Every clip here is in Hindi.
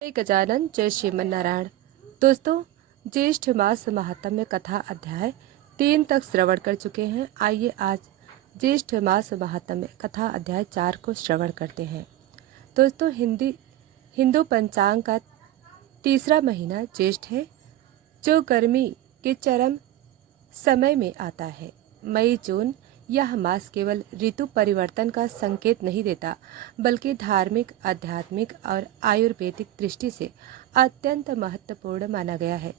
जय गजानन जय श्रीमन्नारायण। दोस्तों, ज्येष्ठ मास महात्म्य कथा अध्याय 3 तक श्रवण कर चुके हैं। आइए आज ज्येष्ठ मास महात्म्य कथा अध्याय 4 को श्रवण करते हैं। दोस्तों, हिंदू पंचांग का तीसरा महीना ज्येष्ठ है, जो गर्मी के चरम समय में आता है। मई जून यह मास केवल ऋतु परिवर्तन का संकेत नहीं देता, बल्कि धार्मिक, आध्यात्मिक और आयुर्वेदिक दृष्टि से अत्यंत महत्वपूर्ण माना गया है।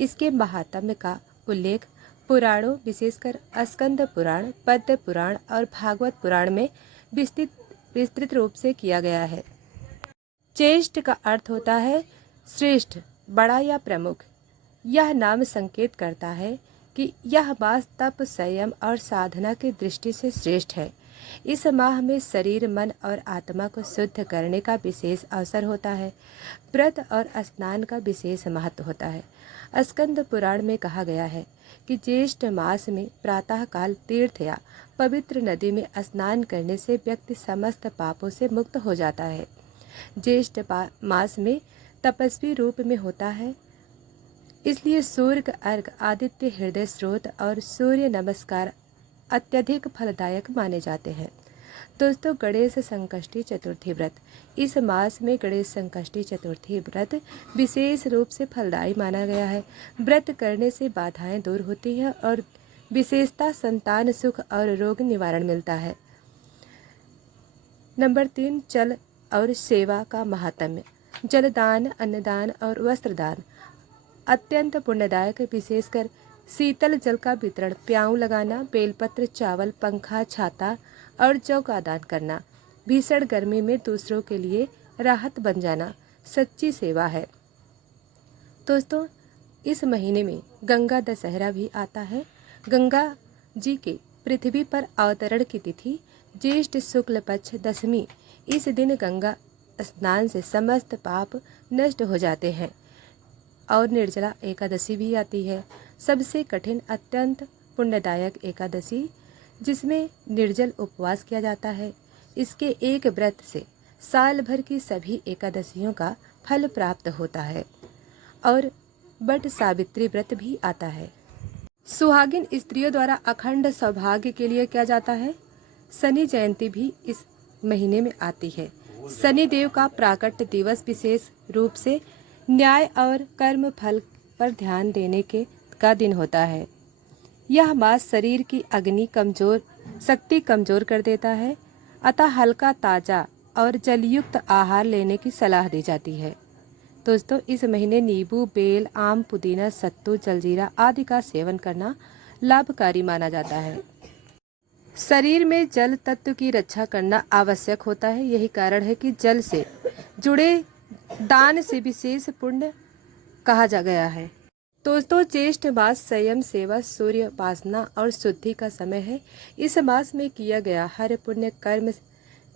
इसके महात्म्य का उल्लेख पुराणों, विशेषकर स्कंद पुराण, पद्म पुराण और भागवत पुराण में विस्तृत रूप से किया गया है। ज्येष्ठ का अर्थ होता है श्रेष्ठ, बड़ा या प्रमुख। यह नाम संकेत करता है कि यह मास तप, संयम और साधना की दृष्टि से श्रेष्ठ है। इस माह में शरीर, मन और आत्मा को शुद्ध करने का विशेष अवसर होता है। व्रत और स्नान का विशेष महत्व होता है। स्कंद पुराण में कहा गया है कि ज्येष्ठ मास में प्रातः काल तीर्थ या पवित्र नदी में स्नान करने से व्यक्ति समस्त पापों से मुक्त हो जाता है। ज्येष्ठ मास में तपस्वी रूप में होता है, इसलिए सूर्य अर्घ, आदित्य हृदय स्रोत और सूर्य नमस्कार अत्यधिक फलदायक माने जाते हैं। दोस्तों, गणेश संकष्टी चतुर्थी व्रत। इस मास में गणेश संकष्टी चतुर्थी व्रत विशेष रूप से फलदायी माना गया है। व्रत करने से बाधाएं दूर होती हैं और विशेषता संतान सुख और रोग निवारण मिलता है। नंबर 3, जल और सेवा का महात्म्य। जलदान, अन्नदान और वस्त्रदान अत्यंत पुण्यदायक, विशेषकर शीतल जल का वितरण, प्याऊ लगाना, बेलपत्र, चावल, पंखा, छाता और जौ का दान करना, भीषण गर्मी में दूसरों के लिए राहत बन जाना सच्ची सेवा है। दोस्तों, इस महीने में गंगा दशहरा भी आता है। गंगा जी के पृथ्वी पर अवतरण की तिथि ज्येष्ठ शुक्ल पक्ष दशमी। इस दिन गंगा स्नान से समस्त पाप नष्ट हो जाते हैं और निर्जला एकादशी भी आती है, सबसे कठिन, अत्यंत पुण्यदायक एकादशी, जिसमें निर्जल उपवास किया जाता है। इसके एक व्रत से साल भर की सभी एकादशियों का फल प्राप्त होता है। और बट सावित्री व्रत भी आता है। सुहागिन स्त्रियों द्वारा अखंड सौभाग्य के लिए किया जाता है। शनि जयंती भी इस महीने में आती है। शनि देव का प्राकट्य दिवस विशेष रूप से न्याय और कर्म फल पर ध्यान देने का दिन होता है। यह मास शरीर की शक्ति कमजोर कर देता है, अतः हल्का, ताजा और जलयुक्त आहार लेने की सलाह दी जाती है। दोस्तों, इस महीने नींबू, बेल, आम, पुदीना, सत्तू, जलजीरा आदि का सेवन करना लाभकारी माना जाता है। शरीर में जल तत्व की रक्षा करना आवश्यक होता है। यही कारण है कि जल से जुड़े दान से विशेष पुण्य कहा जा गया है। दोस्तों, ज्येष्ठ मास संयम, सेवा, सूर्य उपासना और शुद्धि का समय है। इस मास में किया गया हर पुण्य कर्म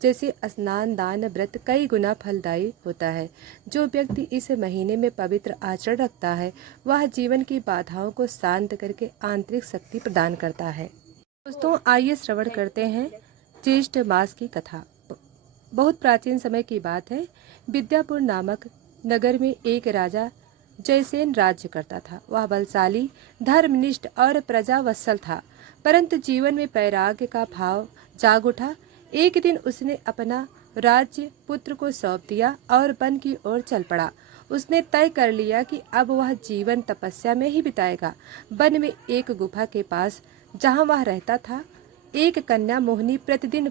जैसे स्नान, दान, व्रत कई गुना फलदायी होता है। जो व्यक्ति इस महीने में पवित्र आचरण रखता है, वह जीवन की बाधाओं को शांत करके आंतरिक शक्ति प्रदान करता है। दोस्तों, आइए श्रवण करते हैं ज्येष्ठ मास की कथा। बहुत प्राचीन समय की बात है। विद्यापुर नामक नगर में एक राजा जयसेन राज्य करता था। वह बलशाली, धर्मनिष्ठ और प्रजावत्सल था, परंतु जीवन में वैराग्य का भाव जाग उठा। एक दिन उसने अपना राज्य पुत्र को सौंप दिया और वन की ओर चल पड़ा। उसने तय कर लिया कि अब वह जीवन तपस्या में ही बिताएगा। वन में एक गुफा के पास, जहाँ वह रहता था, एक कन्या मोहिनी प्रतिदिन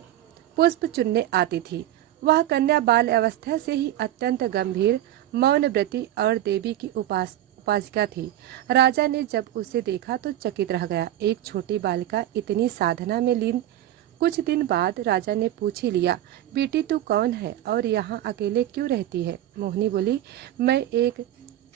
पुष्प चुनने आती थी। वह कन्या बाल अवस्था से ही अत्यंत गंभीर, मौन व्रती और देवी की उपासिका थी। राजा ने जब उसे देखा तो चकित रह गया। एक छोटी बालिका इतनी साधना में लीन। कुछ दिन बाद राजा ने पूछ ही लिया, बेटी तू कौन है और यहाँ अकेले क्यों रहती है? मोहिनी बोली, मैं एक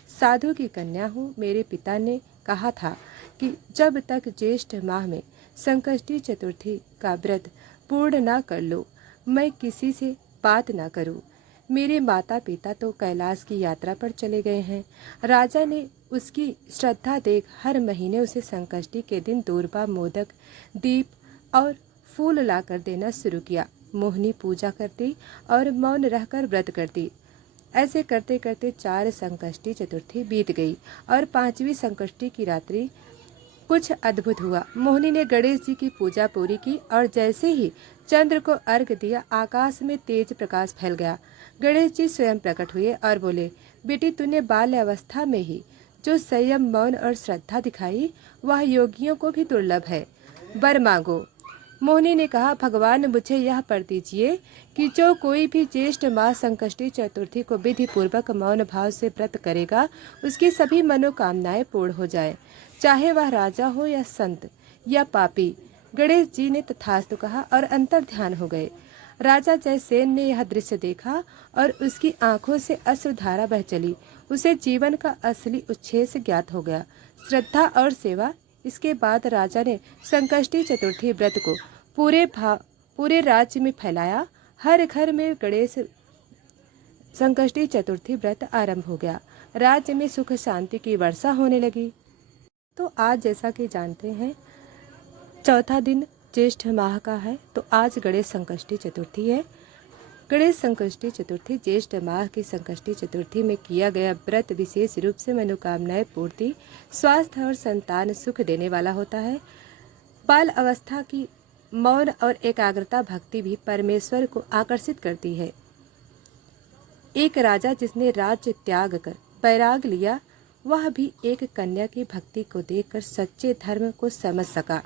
साधु की कन्या हूँ। मेरे पिता ने कहा था कि जब तक ज्येष्ठ माह में संकष्टी चतुर्थी का व्रत पूर्ण न कर लो, मैं किसी से बात न करूं। मेरे माता पिता तो कैलाश की यात्रा पर चले गए हैं। राजा ने उसकी श्रद्धा देख हर महीने उसे संकष्टी के दिन दूर्बा, मोदक, दीप और फूल लाकर देना शुरू किया। मोहिनी पूजा करती और मौन रहकर व्रत करती। ऐसे करते करते 4 संकष्टी चतुर्थी बीत गई और 5वीं संकष्टी की रात्रि कुछ अद्भुत हुआ। मोहिनी ने गणेश जी की पूजा पूरी की और जैसे ही चंद्र को अर्घ दिया, आकाश में तेज प्रकाश फैल गया। गणेश जी स्वयं प्रकट हुए और बोले, बेटी, तूने बाल्य अवस्था में ही जो संयम, मौन और श्रद्धा दिखाई, वह योगियों को भी दुर्लभ है। वर मांगो। मोहिनी ने कहा, भगवान, मुझे यह वर दीजिए कि जो कोई भी ज्येष्ठ मास संकष्टी चतुर्थी को विधि पूर्वक मौन भाव से व्रत करेगा, उसकी सभी मनोकामनाएं पूर्ण हो जाए, चाहे वह राजा हो या संत या पापी। गणेश जी ने तथास्तु कहा और अंतर ध्यान हो गए। राजा जयसेन ने यह दृश्य देखा और उसकी आंखों से अश्रुधारा बह चली। उसे जीवन का असली उच्छेद ज्ञात हो गया, श्रद्धा और सेवा। इसके बाद राजा ने संकष्टी चतुर्थी व्रत को पूरे राज्य में फैलाया। हर घर में गणेश संकष्टी चतुर्थी व्रत आरंभ हो गया। राज्य में सुख शांति की वर्षा होने लगी। तो आज जैसा कि जानते हैं, चौथा दिन ज्येष्ठ माह का है, तो आज गणेश संकष्टी चतुर्थी है। गणेश संकष्टी चतुर्थी ज्येष्ठ माह की संकष्टी चतुर्थी में किया गया व्रत विशेष रूप से मनोकामनाएं पूर्ति, स्वास्थ्य और संतान सुख देने वाला होता है। बाल अवस्था की मौन और एकाग्रता भक्ति भी परमेश्वर को आकर्षित करती है। एक राजा जिसने राज्य त्याग कर वैराग लिया, वह भी एक कन्या की भक्ति को देखकर सच्चे धर्म को समझ सका।